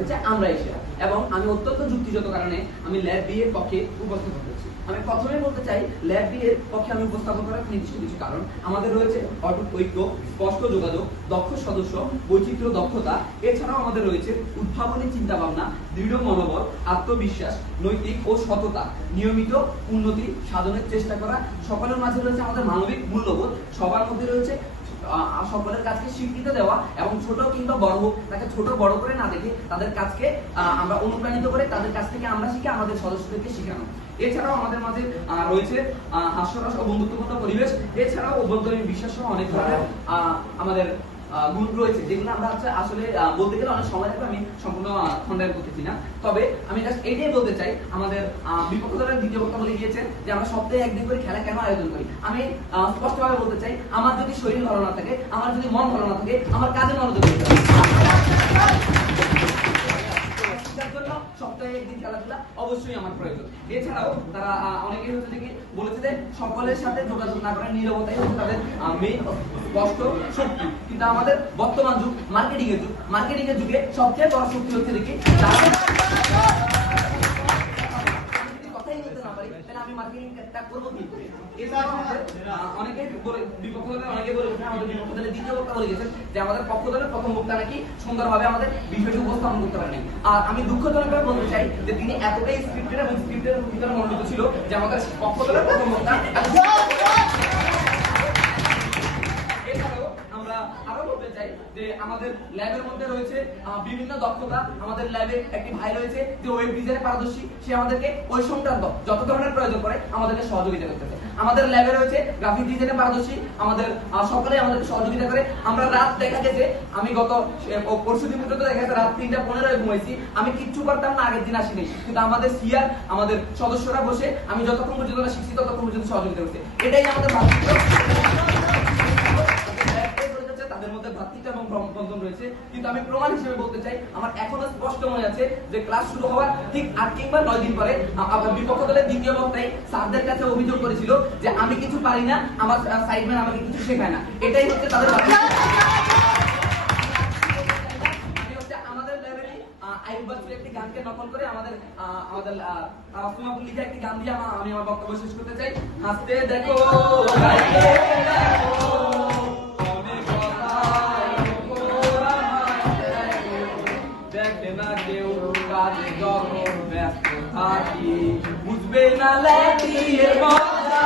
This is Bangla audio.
হচ্ছে আমরা এশিয়া। এবং আমি অত্যন্ত যুক্তিগত কারণে আমি ল্যাব বি এর পক্ষে উপস্থাপন করছি। আমি প্রথমেই বলতে চাই ল্যাব বি এর পক্ষে আমি উপস্থাপন করার নির্দিষ্ট কিছু কারণ। আমাদের রয়েছে অটুট ঐক্য, স্পষ্ট যোগাযোগ, দক্ষ সদস্য, বৈচিত্র্য দক্ষতা, এছাড়াও আমাদের রয়েছে উদ্ভাবনী চিন্তা ভাবনা, দৃঢ় মনোবল, আত্মবিশ্বাস, নৈতিক ও সততা, নিয়মিত উন্নতি সাধনের চেষ্টা করা, সকলের মাঝে রয়েছে আমাদের মানবিক মূল্যবোধ, সবার মধ্যে রয়েছে সকলের কাজকে স্বীকৃতি দেওয়া এবং ছোট কিংবা বড় হোক তাকে ছোট বড় করে না দেখে তাদের কাজকে আমরা অনুপ্রাণিত করে তাদের কাছ থেকে আমরা শিখে আমাদের সদস্যদেরকে শেখানো। এছাড়াও আমাদের মাঝে রয়েছে হাস্যরস ও বন্ধুত্বপূর্ণ পরিবেশ, এছাড়াও অভ্যন্তরীণ বিশ্বাস সহ অনেক ধরনের আমাদের গুণ রয়েছে, যেগুলো আমরা আসলে বলতে গেলে অনেক সময় লাগবে, আমি সম্পূর্ণ খণ্ডায়ন করতেছি না। তবে আমি জাস্ট এটাই বলতে চাই, আমাদের বিপক্ষ দলের দ্বিতীয় বক্তা বলে গিয়েছেন যে আমরা সপ্তাহে একদিন করে খেলা কেন আয়োজন করি। আমি স্পষ্টভাবে বলতে চাই, আমার যদি শরীর ভালো না থাকে, আমার যদি মন ভালো না থাকে, আমার কাজে মনোযোগ দিতে হবে। সপ্তাহে একদিন খেলাধুলা অবশ্যই আমার প্রয়োজন। এছাড়াও তারা অনেকেই হচ্ছে কি বলেছে যে সকলের সাথে যোগাযোগ না করে নীরবতাই হচ্ছে তাদের মেইন স্পষ্ট শক্তি। কিন্তু আমাদের বর্তমান যুগ মার্কেটিং এর যুগে সবচেয়ে বড় শক্তি হচ্ছে দেখি কথাই বলতে না পারি, তাহলে আমি মার্কেটিংটা করবো কি? এছাড়াও অনেকে বিপক্ষ দলের অনেকে বলে আমাদের বিপক্ষ দলের দ্বিতীয় বক্তা বলে গেছেন যে আমাদের পক্ষ দলের প্রথম বক্তা নাকি সুন্দরভাবে আমাদের বিষয়টি উপস্থাপন করতে পারেনি। আর আমি দুঃখজনকভাবে বলতে চাই যে তিনি এতটাই স্ক্রিপ্টেড এবং স্ক্রিপ্টের ভিতরে মনোনীত ছিল যে আমাদের পক্ষ দলের প্রথম বক্তা। এছাড়াও আমরা আরো বলতে চাই যে আমাদের ল্যাবের মধ্যে রয়েছে বিভিন্ন দক্ষতা। আমাদের ল্যাবে একটি ভাই রয়েছে যে ওয়েব ডিজাইনে পারদর্শী, সে আমাদেরকে ওই সংক্রান্ত যত ধরনের প্রয়োজন পড়ে আমাদেরকে সহযোগিতা করতেছে। আমাদের ল্যাবে রয়েছে গ্রাফিক ডিজাইনে পারদর্শী, আমাদের সকলে আমাদেরকে সহযোগিতা করে। আমরা রাত দেখা গেছে, আমি গত পরশুদিন পর্যন্ত দেখা গেছে রাত 3:15 ঘুমাইছি, আমি কিচ্ছু করতাম না, আগের দিন আসিনি, কিন্তু আমাদের সিআর আমাদের সদস্যরা বসে আমি যতক্ষণ পর্যন্ত শিখছি ততক্ষণ পর্যন্ত সহযোগিতা করছে। এটাই আমাদের তাদের মধ্যে ভ্রাতৃত্ব এবং বন্ধন রয়েছে। কিন্তু আমি প্রমাণ হিসেবে বলতে চাই, আমার এখনো স্পষ্ট মনে আছে যে ক্লাস শুরু হওয়ার ঠিক 8 কিংবা 9 দিন পরে বিপক্ষ দলের দ্বিতীয় বক্তাই স্যারদের কাছে অভিযোগ করেছিল যে আমি কিছু পারি না, আমার সাইডম্যান আমাকে কিছু শেখায় না। এটাই হচ্ছে তাদের আমাদের লেভেলে আইয়ুব বাচ্চুর একটি গানকে নকল করে আমাদের সুমাপুর লিখে একটি গান দিয়ে আমি আমার বক্তব্য শেষ করতে চাই। হাসতে দেখো বুঝবে না ল্যাটির মজা।